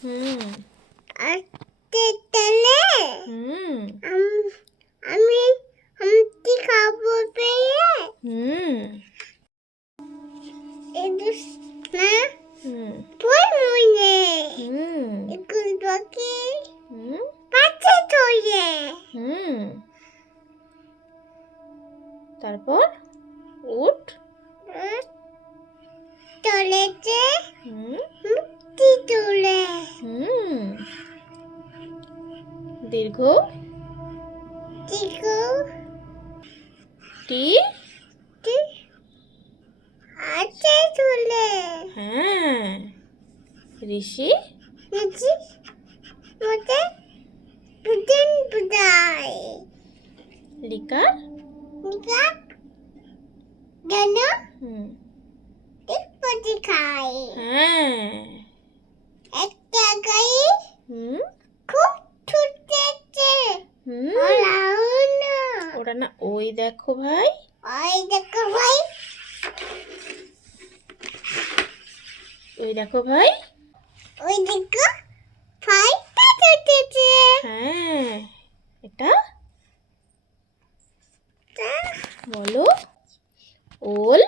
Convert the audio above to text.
হুম আজকে তাহলে হুম আমি আমি খাবো পেয়ে হুম এদু না হুম তুই মনে হুম একটু বাকি হুম পাচ্ছে তোলে হুম তারপর উঠ তোলেছে হুম মুক্তি তোলে হুম দীর্ঘ চিকু টি আছে তোলে হ্যাঁ ঋষি নিচি মতে পুদিন পুদাই লিকার নিকা কেন হুম টিপটি খাই হ্যাঁ একটা গাই হুম খুব ছুটেছে হুম ওলাও না ওটা না ওই দেখো ভাই ওই দেখো ভাই ওই দেখো ভাই ওই দেখো ফাইটা ছুটেছে হ্যাঁ এটা তা বলো ওল